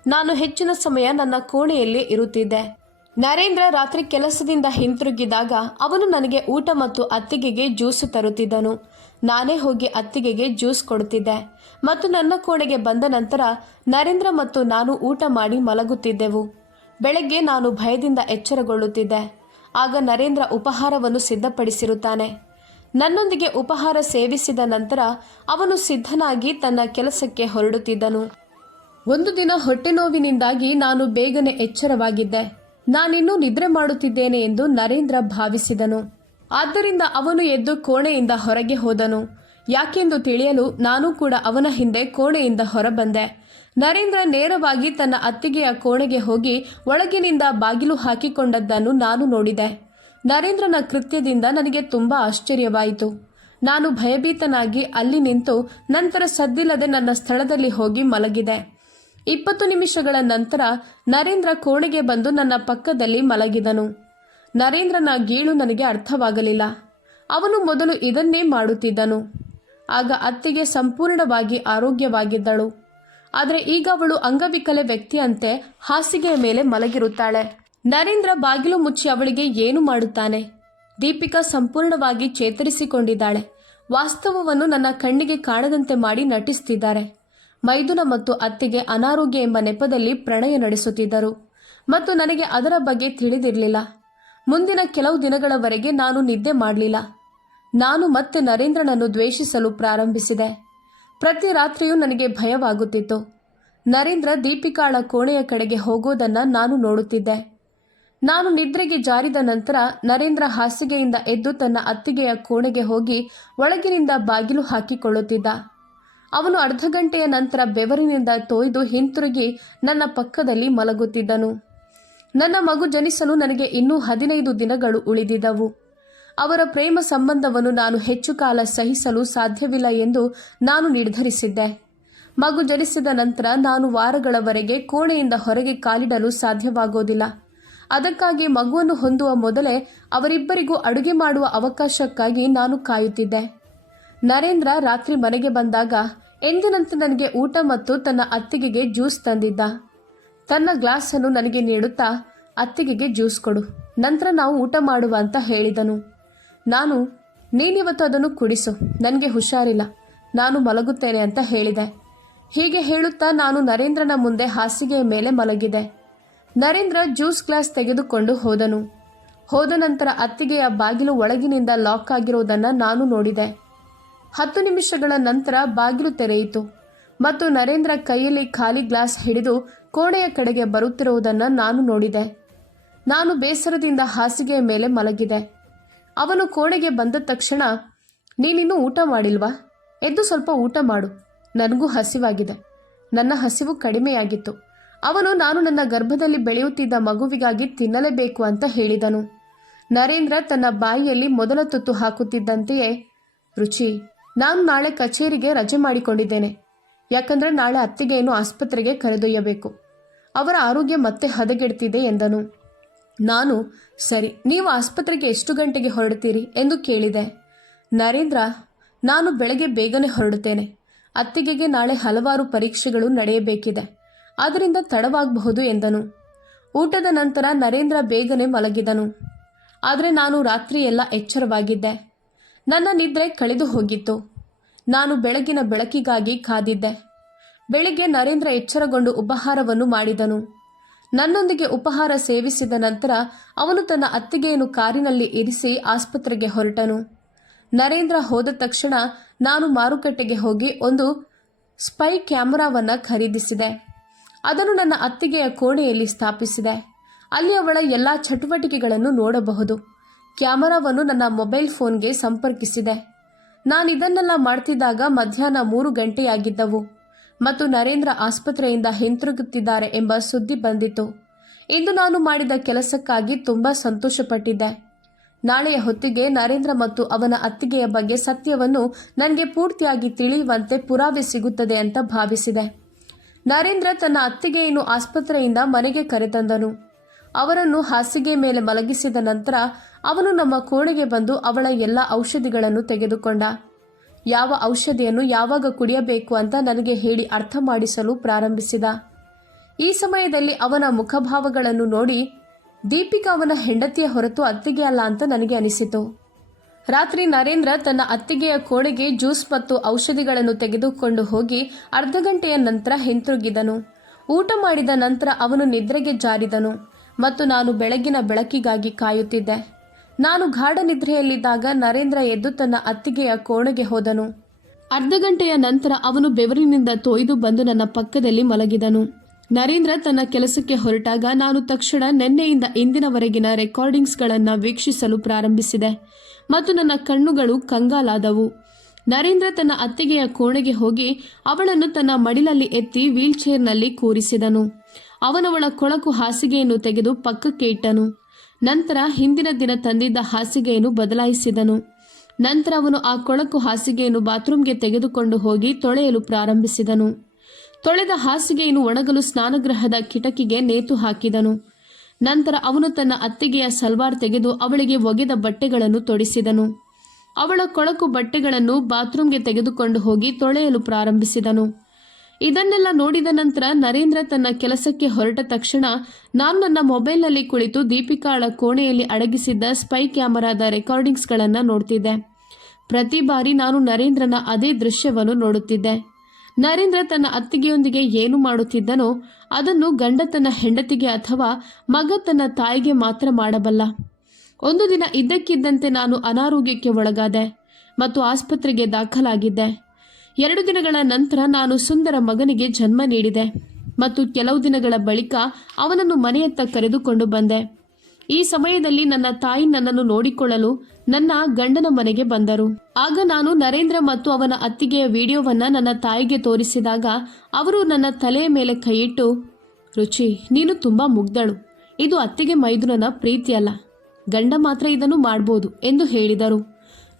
ನಾನು ಹೆಚ್ಚಿನ ಸಮಯ ನನ್ನ ಕೋಣೆಯಲ್ಲಿ ಇರುತ್ತಿದ್ದೆ. ನರೇಂದ್ರ ರಾತ್ರಿ ಕೆಲಸದಿಂದ ಹಿಂತಿರುಗಿದಾಗ ಅವನು ನನಗೆ ಊಟ ಮತ್ತು ಅತ್ತಿಗೆಗೆ ಜ್ಯೂಸ್ ತರುತ್ತಿದ್ದನು. ನಾನೇ ಹೋಗಿ ಅತ್ತಿಗೆಗೆ ಜ್ಯೂಸ್ ಕೊಡುತ್ತಿದ್ದೆ. ಮತ್ತು ನನ್ನ ಕೋಣೆಗೆ ಬಂದ ನಂತರ ನರೇಂದ್ರ ಮತ್ತು ನಾನು ಊಟ ಮಾಡಿ ಮಲಗುತ್ತಿದ್ದೆವು. ಬೆಳಗ್ಗೆ ನಾನು ಭಯದಿಂದ ಎಚ್ಚರಗೊಳ್ಳುತ್ತಿದ್ದೆ. ಆಗ ನರೇಂದ್ರ ಉಪಹಾರವನ್ನು ಸಿದ್ಧಪಡಿಸಿರುತ್ತಾನೆ. ನನ್ನೊಂದಿಗೆ ಉಪಹಾರ ಸೇವಿಸಿದ ನಂತರ ಅವನು ಸಿದ್ಧನಾಗಿ ತನ್ನ ಕೆಲಸಕ್ಕೆ ಹೊರಡುತ್ತಿದ್ದನು. ಒಂದು ದಿನ ಹೊಟ್ಟೆ ನೋವಿನಿಂದಾಗಿ ನಾನು ಬೇಗನೆ ಎಚ್ಚರವಾಗಿದ್ದೆ. ನಾನಿನ್ನೂ ನಿದ್ರೆ ಮಾಡುತ್ತಿದ್ದೇನೆ ಎಂದು ನರೇಂದ್ರ ಭಾವಿಸಿದನು. ಆದ್ದರಿಂದ ಅವನು ಎದ್ದು ಕೋಣೆಯಿಂದ ಹೊರಗೆ ಹೋದನು. ಯಾಕೆಂದು ತಿಳಿಯಲು ನಾನು ಕೂಡ ಅವನ ಹಿಂದೆ ಕೋಣೆಯಿಂದ ಹೊರಬಂದೆ. ನರೇಂದ್ರ ನೇರವಾಗಿ ತನ್ನ ಅತ್ತಿಗೆಯ ಕೋಣೆಗೆ ಹೋಗಿ ಒಳಗಿನಿಂದ ಬಾಗಿಲು ಹಾಕಿಕೊಂಡದ್ದನ್ನು ನಾನು ನೋಡಿದೆ. ನರೇಂದ್ರನ ಕೃತ್ಯದಿಂದ ನನಗೆ ತುಂಬ ಆಶ್ಚರ್ಯವಾಯಿತು. ನಾನು ಭಯಭೀತನಾಗಿ ಅಲ್ಲಿ ನಿಂತು ನಂತರ ಸದ್ದಿಲ್ಲದೆ ನನ್ನ ಸ್ಥಳದಲ್ಲಿ ಹೋಗಿ ಮಲಗಿದೆ. ಇಪ್ಪತ್ತು ನಿಮಿಷಗಳ ನಂತರ ನರೇಂದ್ರ ಕೋಣೆಗೆ ಬಂದು ನನ್ನ ಪಕ್ಕದಲ್ಲಿ ಮಲಗಿದನು. ನರೇಂದ್ರನ ಗೀಳು ನನಗೆ ಅರ್ಥವಾಗಲಿಲ್ಲ. ಅವನು ಮೊದಲು ಇದನ್ನೇ ಮಾಡುತ್ತಿದ್ದನು. ಆಗ ಅತ್ತಿಗೆ ಸಂಪೂರ್ಣವಾಗಿ ಆರೋಗ್ಯವಾಗಿದ್ದಳು. ಆದರೆ ಈಗ ಅವಳು ಅಂಗವಿಕಲೆ ವ್ಯಕ್ತಿಯಂತೆ ಹಾಸಿಗೆಯ ಮೇಲೆ ಮಲಗಿರುತ್ತಾಳೆ. ನರೇಂದ್ರ ಬಾಗಿಲು ಮುಚ್ಚಿ ಅವಳಿಗೆ ಏನು ಮಾಡುತ್ತಾನೆ? ದೀಪಿಕಾ ಸಂಪೂರ್ಣವಾಗಿ ಚೇತರಿಸಿಕೊಂಡಿದ್ದಾಳೆ. ವಾಸ್ತವವನ್ನು ನನ್ನ ಕಣ್ಣಿಗೆ ಕಾಣದಂತೆ ಮಾಡಿ ನಟಿಸುತ್ತಿದ್ದಾರೆ ಮೈದುನ ಮತ್ತು ಅತ್ತಿಗೆ ಅನಾರೋಗ್ಯ ಎಂಬ ನೆಪದಲ್ಲಿ ಪ್ರಣಯ ನಡೆಸುತ್ತಿದ್ದರು. ಮತ್ತು ನನಗೆ ಅದರ ಬಗ್ಗೆ ತಿಳಿದಿರಲಿಲ್ಲ. ಮುಂದಿನ ಕೆಲವು ದಿನಗಳವರೆಗೆ ನಾನು ನಿದ್ದೆ ಮಾಡಲಿಲ್ಲ. ನಾನು ಮತ್ತೆ ನರೇಂದ್ರನನ್ನು ದ್ವೇಷಿಸಲು ಪ್ರಾರಂಭಿಸಿದೆ. ಪ್ರತಿ ರಾತ್ರಿಯೂ ನನಗೆ ಭಯವಾಗುತ್ತಿತ್ತು. ನರೇಂದ್ರ ದೀಪಿಕಾಳ ಕೋಣೆಯ ಕಡೆಗೆ ಹೋಗೋದನ್ನ ನಾನು ನೋಡುತ್ತಿದ್ದೆ. ನಾನು ನಿದ್ರೆಗೆ ಜಾರಿದ ನಂತರ ನರೇಂದ್ರ ಹಾಸಿಗೆಯಿಂದ ಎದ್ದು ತನ್ನ ಅತ್ತಿಗೆಯ ಕೋಣೆಗೆ ಹೋಗಿ ಒಳಗಿನಿಂದ ಬಾಗಿಲು ಹಾಕಿಕೊಳ್ಳುತ್ತಿದ್ದ. ಅವನು ಅರ್ಧ ಗಂಟೆಯ ನಂತರ ಬೆವರಿನಿಂದ ತೊಯ್ದು ಹಿಂತಿರುಗಿ ನನ್ನ ಪಕ್ಕದಲ್ಲಿ ಮಲಗುತ್ತಿದ್ದನು. ನನ್ನ ಮಗು ಜನಿಸಲು ನನಗೆ ಇನ್ನೂ ಹದಿನೈದು ದಿನಗಳು ಉಳಿದಿದ್ದವು. ಅವರ ಪ್ರೇಮ ಸಂಬಂಧವನ್ನು ನಾನು ಹೆಚ್ಚು ಕಾಲ ಸಹಿಸಲು ಸಾಧ್ಯವಿಲ್ಲ ಎಂದು ನಾನು ನಿರ್ಧರಿಸಿದ್ದೆ. ಮಗು ಜನಿಸಿದ ನಂತರ ನಾನು ವಾರಗಳವರೆಗೆ ಕೋಣೆಯಿಂದ ಹೊರಗೆ ಕಾಲಿಡಲು ಸಾಧ್ಯವಾಗೋದಿಲ್ಲ. ಅದಕ್ಕಾಗಿ ಮಗುವನ್ನು ಹೊಂದುವ ಮೊದಲೇ ಅವರಿಬ್ಬರಿಗೂ ಅಡುಗೆ ಮಾಡುವ ಅವಕಾಶಕ್ಕಾಗಿ ನಾನು ಕಾಯುತ್ತಿದ್ದೆ. ನರೇಂದ್ರ ರಾತ್ರಿ ಮನೆಗೆ ಬಂದಾಗ ಎಂದಿನಂತೆ ನನಗೆ ಊಟ ಮತ್ತು ತನ್ನ ಅತ್ತಿಗೆಗೆ ಜ್ಯೂಸ್ ತಂದಿದ್ದ. ತನ್ನ ಗ್ಲಾಸನ್ನು ನನಗೆ ನೀಡುತ್ತಾ ಅತ್ತಿಗೆಗೆ ಜ್ಯೂಸ್ ಕೊಡು. ನಂತರ ನಾವು ಊಟ ಮಾಡುವ ಅಂತ ಹೇಳಿದನು. ನಾನು, ನೀನಿವತ್ತು ಅದನ್ನು ಕುಡಿಸು, ನನಗೆ ಹುಷಾರಿಲ್ಲ, ನಾನು ಮಲಗುತ್ತೇನೆ ಅಂತ ಹೇಳಿದೆ. ಹೀಗೆ ಹೇಳುತ್ತಾ ನಾನು ನರೇಂದ್ರನ ಮುಂದೆ ಹಾಸಿಗೆಯ ಮೇಲೆ ಮಲಗಿದೆ ನರೇಂದ್ರ ಜ್ಯೂಸ್ ಗ್ಲಾಸ್ ತೆಗೆದುಕೊಂಡು ಹೋದನು. ಹೋದ ನಂತರ ಅತ್ತಿಗೆಯ ಬಾಗಿಲು ಒಳಗಿನಿಂದ ಲಾಕ್ ಆಗಿರುವುದನ್ನು ನಾನು ನೋಡಿದೆ. ಹತ್ತು ನಿಮಿಷಗಳ ನಂತರ ಬಾಗಿಲು ತೆರೆಯಿತು. ಮತ್ತು ನರೇಂದ್ರ ಕೈಯಲ್ಲಿ ಖಾಲಿ ಗ್ಲಾಸ್ ಹಿಡಿದು ಕೋಣೆಯ ಕಡೆಗೆ ಬರುತ್ತಿರುವುದನ್ನು ನಾನು ನೋಡಿದೆ. ನಾನು ಬೇಸರದಿಂದ ಹಾಸಿಗೆಯ ಮೇಲೆ ಮಲಗಿದೆ ಅವನು ಕೋಣೆಗೆ ಬಂದ ತಕ್ಷಣ, ನೀನಿನ್ನೂ ಊಟ ಮಾಡಿಲ್ವಾ? ಎದ್ದು ಸ್ವಲ್ಪ ಊಟ ಮಾಡು. ನನಗೂ ಹಸಿವಾಗಿದೆ. ನನ್ನ ಹಸಿವು ಕಡಿಮೆಯಾಗಿತ್ತು. ಅವನು, ನಾನು ನನ್ನ ಗರ್ಭದಲ್ಲಿ ಬೆಳೆಯುತ್ತಿದ್ದ ಮಗುವಿಗಾಗಿ ತಿನ್ನಲೇಬೇಕು ಅಂತ ಹೇಳಿದನು. ನರೇಂದ್ರ ತನ್ನ ಬಾಯಿಯಲ್ಲಿ ಮೊದಲ ತುತ್ತು ಹಾಕುತ್ತಿದ್ದಂತೆಯೇ, ರುಚಿ, ನಾನು ನಾಳೆ ಕಚೇರಿಗೆ ರಜೆ ಮಾಡಿಕೊಂಡಿದ್ದೇನೆ. ಯಾಕಂದ್ರೆ ನಾಳೆ ಅತ್ತಿಗೆಯನ್ನು ಆಸ್ಪತ್ರೆಗೆ ಕರೆದೊಯ್ಯಬೇಕು. ಅವರ ಆರೋಗ್ಯ ಮತ್ತೆ ಹದಗೆಡ್ತಿದೆ ಎಂದನು. ನಾನು, ಸರಿ, ನೀವು ಆಸ್ಪತ್ರೆಗೆ ಎಷ್ಟು ಗಂಟೆಗೆ ಹೊರಡ್ತೀರಿ? ಎಂದು ಕೇಳಿದೆ. ನರೇಂದ್ರ, ನಾನು ಬೆಳಗ್ಗೆ ಬೇಗನೆ ಹೊರಡುತ್ತೇನೆ. ಅತ್ತಿಗೆಗೆ ನಾಳೆ ಹಲವಾರು ಪರೀಕ್ಷೆಗಳು ನಡೆಯಬೇಕಿದೆ. ಅದರಿಂದ ತಡವಾಗಬಹುದು, ಎಂದನು. ಊಟದ ನಂತರ ನರೇಂದ್ರ ಬೇಗನೆ ಮಲಗಿದನು. ಆದರೆ ನಾನು ರಾತ್ರಿ ಎಲ್ಲ ಎಚ್ಚರವಾಗಿದ್ದೆ. ನನ್ನ ನಿದ್ರೆ ಕಳೆದು ಹೋಗಿತ್ತು. ನಾನು ಬೆಳಗಿನ ಬೆಳಕಿಗಾಗಿ ಕಾದಿದ್ದೆ. ಬೆಳಿಗ್ಗೆ ನರೇಂದ್ರ ಎಚ್ಚರಗೊಂಡು ಉಪಹಾರವನ್ನು ಮಾಡಿದನು. ನನ್ನೊಂದಿಗೆ ಉಪಹಾರ ಸೇವಿಸಿದ ನಂತರ ಅವನು ತನ್ನ ಅತ್ತಿಗೆಯನ್ನು ಕಾರಿನಲ್ಲಿ ಇರಿಸಿ ಆಸ್ಪತ್ರೆಗೆ ಹೊರಟನು. ನರೇಂದ್ರ ಹೋದ ತಕ್ಷಣ ನಾನು ಮಾರುಕಟ್ಟೆಗೆ ಹೋಗಿ ಒಂದು ಸ್ಪೈ ಕ್ಯಾಮರಾವನ್ನು ಖರೀದಿಸಿದೆ. ಅದನ್ನು ನನ್ನ ಅತ್ತಿಗೆಯ ಕೋಣೆಯಲ್ಲಿ ಸ್ಥಾಪಿಸಿದೆ. ಅಲ್ಲಿ ಅವಳ ಎಲ್ಲ ಚಟುವಟಿಕೆಗಳನ್ನು ನೋಡಬಹುದು. ಕ್ಯಾಮರಾವನ್ನು ನನ್ನ ಮೊಬೈಲ್ ಫೋನ್ಗೆ ಸಂಪರ್ಕಿಸಿದೆ. ನಾನು ಇದನ್ನೆಲ್ಲ ಮಾಡ್ತಿದ್ದಾಗ ಮಧ್ಯಾಹ್ನ ಮೂರು ಗಂಟೆಯಾಗಿದ್ದವು. ಮತ್ತು ನರೇಂದ್ರ ಆಸ್ಪತ್ರೆಯಿಂದ ಹಿಂತಿರುಗುತ್ತಿದ್ದಾರೆ ಎಂಬ ಸುದ್ದಿ ಬಂದಿತು. ಇಂದು ನಾನು ಮಾಡಿದ ಕೆಲಸಕ್ಕಾಗಿ ತುಂಬಾ ಸಂತೋಷಪಟ್ಟಿದ್ದೆ. ನಾಳೆಯ ಹೊತ್ತಿಗೆ ನರೇಂದ್ರ ಮತ್ತು ಅವನ ಅತ್ತಿಗೆಯ ಬಗ್ಗೆ ಸತ್ಯವನ್ನು ನನಗೆ ಪೂರ್ತಿಯಾಗಿ ತಿಳಿಯುವಂತೆ ಪುರಾವೆ ಸಿಗುತ್ತದೆ ಅಂತ ಭಾವಿಸಿದೆ. ನರೇಂದ್ರ ತನ್ನ ಅತ್ತಿಗೆಯನ್ನು ಆಸ್ಪತ್ರೆಯಿಂದ ಮನೆಗೆ ಕರೆತಂದನು. ಅವರನ್ನು ಹಾಸಿಗೆ ಮೇಲೆ ಮಲಗಿಸಿದ ನಂತರ ಅವನು ನಮ್ಮ ಕೋಣೆಗೆ ಬಂದು ಅವಳ ಎಲ್ಲ ಔಷಧಿಗಳನ್ನು ತೆಗೆದುಕೊಂಡ. ಯಾವ ಔಷಧಿಯನ್ನು ಯಾವಾಗ ಕುಡಿಯಬೇಕು ಅಂತ ನನಗೆ ಹೇಳಿ ಅರ್ಥ ಮಾಡಿಸಲು ಪ್ರಾರಂಭಿಸಿದ. ಈ ಸಮಯದಲ್ಲಿ ಅವನ ಮುಖಭಾವಗಳನ್ನು ನೋಡಿ, ದೀಪಿಕಾ ಅವನ ಹೆಂಡತಿಯ ಹೊರತು ಅತ್ತಿಗೆ ಅಲ್ಲ ಅಂತ ನನಗೆ ಅನಿಸಿತು. ರಾತ್ರಿ ನರೇಂದ್ರ ತನ್ನ ಅತ್ತಿಗೆಯ ಕೋಣೆಗೆ ಜ್ಯೂಸ್ ಮತ್ತು ಔಷಧಿಗಳನ್ನು ತೆಗೆದುಕೊಂಡು ಹೋಗಿ ಅರ್ಧ ಗಂಟೆಯ ನಂತರ ಹಿಂತಿರುಗಿದನು. ಊಟ ಮಾಡಿದ ನಂತರ ಅವನು ನಿದ್ರೆಗೆ ಜಾರಿದನು ಮತ್ತು ನಾನು ಬೆಳಗಿನ ಬೆಳಕಿಗಾಗಿ ಕಾಯುತ್ತಿದ್ದೆ. ನಾನು ಗಾಢ ನಿದ್ರೆಯಲ್ಲಿದ್ದಾಗ ನರೇಂದ್ರ ಎದ್ದು ತನ್ನ ಅತ್ತಿಗೆಯ ಕೋಣೆಗೆ ಹೋದನು. ಅರ್ಧ ಗಂಟೆಯ ನಂತರ ಅವನು ಬೆವರಿನಿಂದ ತೊಯ್ದು ಬಂದು ನನ್ನ ಪಕ್ಕದಲ್ಲಿ ಮಲಗಿದನು. ನರೇಂದ್ರ ತನ್ನ ಕೆಲಸಕ್ಕೆ ಹೊರಟಾಗ ನಾನು ತಕ್ಷಣ ನಿನ್ನೆಯಿಂದ ಇಂದಿನವರೆಗಿನ ರೆಕಾರ್ಡಿಂಗ್ಸ್ಗಳನ್ನು ವೀಕ್ಷಿಸಲು ಪ್ರಾರಂಭಿಸಿದೆ ಮತ್ತು ನನ್ನ ಕಣ್ಣುಗಳು ಕಂಗಾಲಾದವು. ನರೇಂದ್ರ ತನ್ನ ಅತ್ತಿಗೆಯ ಕೋಣೆಗೆ ಹೋಗಿ ಅವಳನ್ನು ತನ್ನ ಮಡಿಲಲ್ಲಿ ಎತ್ತಿ ವೀಲ್ಚೇರ್ನಲ್ಲಿ ಕೂರಿಸಿದನು. ಅವನವಳ ಕೊಳಕು ಹಾಸಿಗೆಯನ್ನು ತೆಗೆದು ಪಕ್ಕಕ್ಕೆ ಇಟ್ಟನು. ನಂತರ ಹಿಂದಿನ ದಿನ ತಂದಿದ್ದ ಹಾಸಿಗೆಯನ್ನು ಬದಲಾಯಿಸಿದನು. ನಂತರ ಅವನು ಆ ಕೊಳಕು ಹಾಸಿಗೆಯನ್ನು ಬಾತ್ರೂಮ್ಗೆ ತೆಗೆದುಕೊಂಡು ಹೋಗಿ ತೊಳೆಯಲು ಪ್ರಾರಂಭಿಸಿದನು. ತೊಳೆದ ಹಾಸಿಗೆಯನ್ನು ಒಣಗಲು ಸ್ನಾನಗೃಹದ ಕಿಟಕಿಗೆ ನೇತು ಹಾಕಿದನು. ನಂತರ ಅವನು ತನ್ನ ಅತ್ತಿಗೆಯ ಸಲ್ವಾರ್ ತೆಗೆದು ಅವಳಿಗೆ ಒಗೆದ ಬಟ್ಟೆಗಳನ್ನು ತೊಡಿಸಿದನು. ಅವಳ ಕೊಳಕು ಬಟ್ಟೆಗಳನ್ನು ಬಾತ್ರೂಮ್ಗೆ ತೆಗೆದುಕೊಂಡು ಹೋಗಿ ತೊಳೆಯಲು ಪ್ರಾರಂಭಿಸಿದನು. ಇದನ್ನೆಲ್ಲ ನೋಡಿದ ನಂತರ ನರೇಂದ್ರ ತನ್ನ ಕೆಲಸಕ್ಕೆ ಹೊರಟ ತಕ್ಷಣ ನಾನು ನನ್ನ ಮೊಬೈಲ್ನಲ್ಲಿ ಕುಳಿತು ದೀಪಿಕಾಳ ಕೋಣೆಯಲ್ಲಿ ಅಡಗಿಸಿದ್ದ ಸ್ಪೈ ಕ್ಯಾಮರಾದ ರೆಕಾರ್ಡಿಂಗ್ಸ್ಗಳನ್ನು ನೋಡ್ತಿದ್ದೆ. ಪ್ರತಿ ಬಾರಿ ನಾನು ನರೇಂದ್ರನ ಅದೇ ದೃಶ್ಯವನ್ನು ನೋಡುತ್ತಿದ್ದೆ. ನರೇಂದ್ರ ತನ್ನ ಅತ್ತಿಗೆಯೊಂದಿಗೆ ಏನು ಮಾಡುತ್ತಿದ್ದನೋ ಅದನ್ನು ಗಂಡ ತನ್ನ ಹೆಂಡತಿಗೆ ಅಥವಾ ಮಗ ತನ್ನ ತಾಯಿಗೆ ಮಾತ್ರ ಮಾಡಬಲ್ಲ. ಒಂದು ದಿನ ಇದ್ದಕ್ಕಿದ್ದಂತೆ ನಾನು ಅನಾರೋಗ್ಯಕ್ಕೆ ಒಳಗಾದೆ ಮತ್ತು ಆಸ್ಪತ್ರೆಗೆ ದಾಖಲಾಗಿದ್ದೆ. ಎರಡು ದಿನಗಳ ನಂತರ ನಾನು ಸುಂದರ ಮಗನಿಗೆ ಜನ್ಮ ನೀಡಿದೆ ಮತ್ತು ಕೆಲವು ದಿನಗಳ ಬಳಿಕ ಅವನನ್ನು ಮನೆಯತ್ತ ಕರೆದುಕೊಂಡು ಬಂದೆ. ಈ ಸಮಯದಲ್ಲಿ ನನ್ನ ತಾಯಿ ನನ್ನನ್ನು ನೋಡಿಕೊಳ್ಳಲು ನನ್ನ ಗಂಡನ ಮನೆಗೆ ಬಂದರು. ಆಗ ನಾನು ನರೇಂದ್ರ ಮತ್ತು ಅವನ ಅತ್ತಿಗೆಯ ವಿಡಿಯೋವನ್ನ ನನ್ನ ತಾಯಿಗೆ ತೋರಿಸಿದಾಗ ಅವರು ನನ್ನ ತಲೆಯ ಮೇಲೆ ಕೈಯಿಟ್ಟು, ರುಚಿ, ನೀನು ತುಂಬಾ ಮುಗ್ಧಳು. ಇದು ಅತ್ತಿಗೆ ಮೈದುನನ ಪ್ರೀತಿಯಲ್ಲ. ಗಂಡ ಮಾತ್ರ ಇದನ್ನು ಮಾಡ್ಬೋದು ಎಂದು ಹೇಳಿದರು.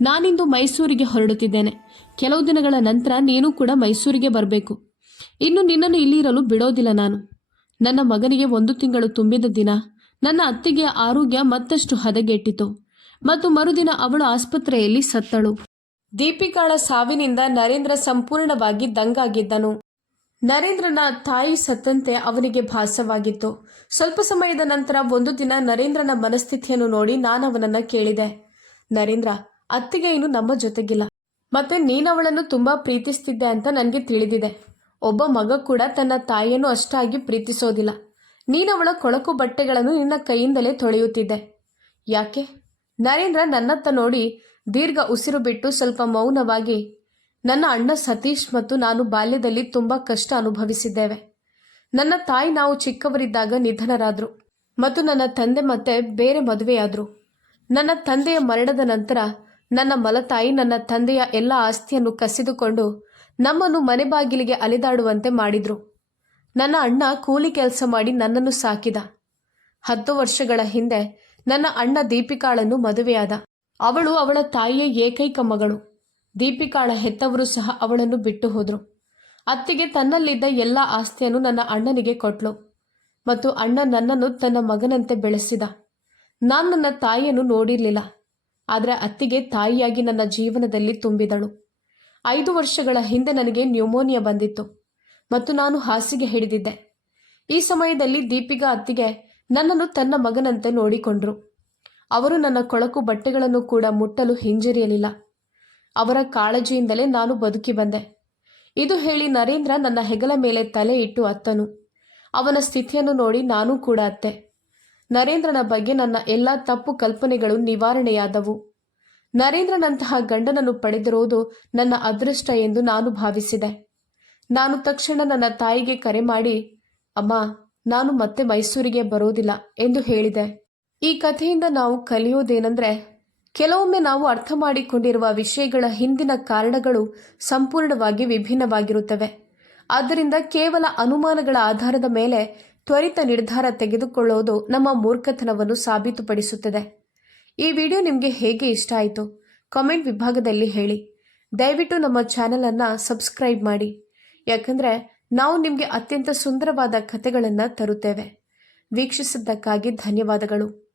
ನಾನಿಂದು ಮೈಸೂರಿಗೆ ಹೊರಡುತ್ತಿದ್ದೇನೆ. ಕೆಲವು ದಿನಗಳ ನಂತರ ನೀನು ಕೂಡ ಮೈಸೂರಿಗೆ ಬರಬೇಕು. ಇನ್ನು ನಿನ್ನನ್ನು ಇಲ್ಲಿರಲು ಬಿಡೋದಿಲ್ಲ ನಾನು. ನನ್ನ ಮಗನಿಗೆ ಒಂದು ತಿಂಗಳು ತುಂಬಿದ ದಿನ, ನನ್ನ ಅತ್ತಿಗೆ ಆರೋಗ್ಯ ಮತ್ತಷ್ಟು ಹದಗೆಟ್ಟಿತು. ಮತ್ತು ಮರುದಿನ ಅವಳು ಆಸ್ಪತ್ರೆಯಲ್ಲಿ ಸತ್ತಳು. ದೀಪಿಕಾಳ ಸಾವಿನಿಂದ ನರೇಂದ್ರ ಸಂಪೂರ್ಣವಾಗಿ ದಂಗಾಗಿದ್ದನು. ನರೇಂದ್ರನ ತಾಯಿ ಸತ್ತಂತೆ ಅವನಿಗೆ ಭಾಸವಾಗಿತ್ತು. ಸ್ವಲ್ಪ ಸಮಯದ ನಂತರ ಒಂದು ದಿನ ನರೇಂದ್ರನ ಮನಸ್ಥಿತಿಯನ್ನು ನೋಡಿ ನಾನು ಅವನನ್ನ ಕೇಳಿದೆ. ನರೇಂದ್ರ ಅತ್ತಿಗೆ ಇನ್ನು ನಮ್ಮ ಜೊತೆಗಿಲ್ಲ. ಮತ್ತೆ ನೀನವಳನ್ನು ತುಂಬಾ ಪ್ರೀತಿಸ್ತಿದ್ದೆ ಅಂತ ನನಗೆ ತಿಳಿದಿದೆ. ಒಬ್ಬ ಮಗ ಕೂಡ ತನ್ನ ತಾಯಿಯನ್ನು ಅಷ್ಟಾಗಿ ಪ್ರೀತಿಸೋದಿಲ್ಲ. ನೀನವಳ ಕೊಳಕು ಬಟ್ಟೆಗಳನ್ನು ನಿನ್ನ ಕೈಯಿಂದಲೇ ತೊಳೆಯುತ್ತಿದ್ದೆ. ಯಾಕೆ? ನರೇಂದ್ರ ನನ್ನತ್ತ ನೋಡಿ ದೀರ್ಘ ಉಸಿರು ಬಿಟ್ಟು ಸ್ವಲ್ಪ ಮೌನವಾಗಿ, ನನ್ನ ಅಣ್ಣ ಸತೀಶ್ ಮತ್ತು ನಾನು ಬಾಲ್ಯದಲ್ಲಿ ತುಂಬಾ ಕಷ್ಟ ಅನುಭವಿಸಿದ್ದೇವೆ. ನನ್ನ ತಾಯಿ ನಾವು ಚಿಕ್ಕವರಿದ್ದಾಗ ನಿಧನರಾದ್ರು ಮತ್ತು ನನ್ನ ತಂದೆ ಮತ್ತೆ ಬೇರೆ ಮದುವೆಯಾದ್ರು. ನನ್ನ ತಂದೆಯ ಮರಣದ ನಂತರ ನನ್ನ ಮಲತಾಯಿ, ನನ್ನ ತಂದೆಯ ಎಲ್ಲ ಆಸ್ತಿಯನ್ನು ಕಸಿದುಕೊಂಡು ನಮ್ಮನ್ನು ಮನೆ ಬಾಗಿಲಿಗೆ ಅಲೆದಾಡುವಂತೆ ಮಾಡಿದ್ರು. ನನ್ನ ಅಣ್ಣ ಕೂಲಿ ಕೆಲಸ ಮಾಡಿ ನನ್ನನ್ನು ಸಾಕಿದ. ಹತ್ತು ವರ್ಷಗಳ ಹಿಂದೆ ನನ್ನ ಅಣ್ಣ ದೀಪಿಕಾಳನ್ನು ಮದುವೆಯಾದ. ಅವಳು ಅವಳ ತಾಯಿಯ ಏಕೈಕ ಮಗಳು. ದೀಪಿಕಾಳ ಹೆತ್ತವರು ಸಹ ಅವಳನ್ನು ಬಿಟ್ಟು ಹೋದರು. ಅತ್ತಿಗೆ ತನ್ನಲ್ಲಿದ್ದ ಎಲ್ಲ ಆಸ್ತಿಯನ್ನು ನನ್ನ ಅಣ್ಣನಿಗೆ ಕೊಟ್ಲು ಮತ್ತು ಅಣ್ಣ ನನ್ನನ್ನು ತನ್ನ ಮಗನಂತೆ ಬೆಳೆಸಿದ. ನಾನು ನನ್ನ ತಾಯಿಯನ್ನು ನೋಡಿರಲಿಲ್ಲ. ಆದರೆ ಅತ್ತಿಗೆ ತಾಯಿಯಾಗಿ ನನ್ನ ಜೀವನದಲ್ಲಿ ತುಂಬಿದಳು. ಐದು ವರ್ಷಗಳ ಹಿಂದೆ ನನಗೆ ನ್ಯೂಮೋನಿಯಾ ಬಂದಿತ್ತು ಮತ್ತು ನಾನು ಹಾಸಿಗೆ ಹಿಡಿದಿದ್ದೆ. ಈ ಸಮಯದಲ್ಲಿ ದೀಪಿಕಾ ಅತ್ತಿಗೆ ನನ್ನನ್ನು ತನ್ನ ಮಗನಂತೆ ನೋಡಿಕೊಂಡ್ರು. ಅವರು ನನ್ನ ಕೊಳಕು ಬಟ್ಟೆಗಳನ್ನು ಕೂಡ ಮುಟ್ಟಲು ಹಿಂಜರಿಯಲಿಲ್ಲ. ಅವರ ಕಾಳಜಿಯಿಂದಲೇ ನಾನು ಬದುಕಿ ಬಂದೆ. ಇದು ಹೇಳಿ ನರೇಂದ್ರ ನನ್ನ ಹೆಗಲ ಮೇಲೆ ತಲೆ ಇಟ್ಟು ಅತ್ತನು. ಅವನ ಸ್ಥಿತಿಯನ್ನು ನೋಡಿ ನಾನೂ ಕೂಡ ಅತ್ತೆ. ನರೇಂದ್ರನ ಬಗ್ಗೆ ನನ್ನ ಎಲ್ಲ ತಪ್ಪು ಕಲ್ಪನೆಗಳು ನಿವಾರಣೆಯಾದವು. ನರೇಂದ್ರನಂತಹ ಗಂಡನನ್ನು ಪಡೆದಿರುವುದು ನನ್ನ ಅದೃಷ್ಟ ಎಂದು ನಾನು ಭಾವಿಸಿದೆ. ನಾನು ತಕ್ಷಣ ನನ್ನ ತಾಯಿಗೆ ಕರೆ ಮಾಡಿ, ಅಮ್ಮ, ನಾನು ಮತ್ತೆ ಮೈಸೂರಿಗೆ ಬರೋದಿಲ್ಲ ಎಂದು ಹೇಳಿದೆ. ಈ ಕಥೆಯಿಂದ ನಾವು ಕಲಿಯೋದೇನೆಂದ್ರೆ ಕೆಲವೊಮ್ಮೆ ನಾವು ಅರ್ಥ ಮಾಡಿಕೊಂಡಿರುವ ವಿಷಯಗಳ ಹಿಂದಿನ ಕಾರಣಗಳು ಸಂಪೂರ್ಣವಾಗಿ ವಿಭಿನ್ನವಾಗಿರುತ್ತವೆ. ಆದ್ದರಿಂದ ಕೇವಲ ಅನುಮಾನಗಳ ಆಧಾರದ ಮೇಲೆ ತ್ವರಿತ ನಿರ್ಧಾರ ತೆಗೆದುಕೊಳ್ಳುವುದು ನಮ್ಮ ಮೂರ್ಖತನವನ್ನು ಸಾಬೀತುಪಡಿಸುತ್ತದೆ. ಈ ವಿಡಿಯೋ ನಿಮಗೆ ಹೇಗೆ ಇಷ್ಟ ಆಯಿತು? ಕಾಮೆಂಟ್ ವಿಭಾಗದಲ್ಲಿ ಹೇಳಿ. ದಯವಿಟ್ಟು ನಮ್ಮ ಚಾನಲನ್ನು ಸಬ್ಸ್ಕ್ರೈಬ್ ಮಾಡಿ. ಯಾಕಂದರೆ ನಾವು ನಿಮಗೆ ಅತ್ಯಂತ ಸುಂದರವಾದ ಕಥೆಗಳನ್ನು ತರುತ್ತೇವೆ. ವೀಕ್ಷಿಸಿದ್ದಕ್ಕಾಗಿ ಧನ್ಯವಾದಗಳು.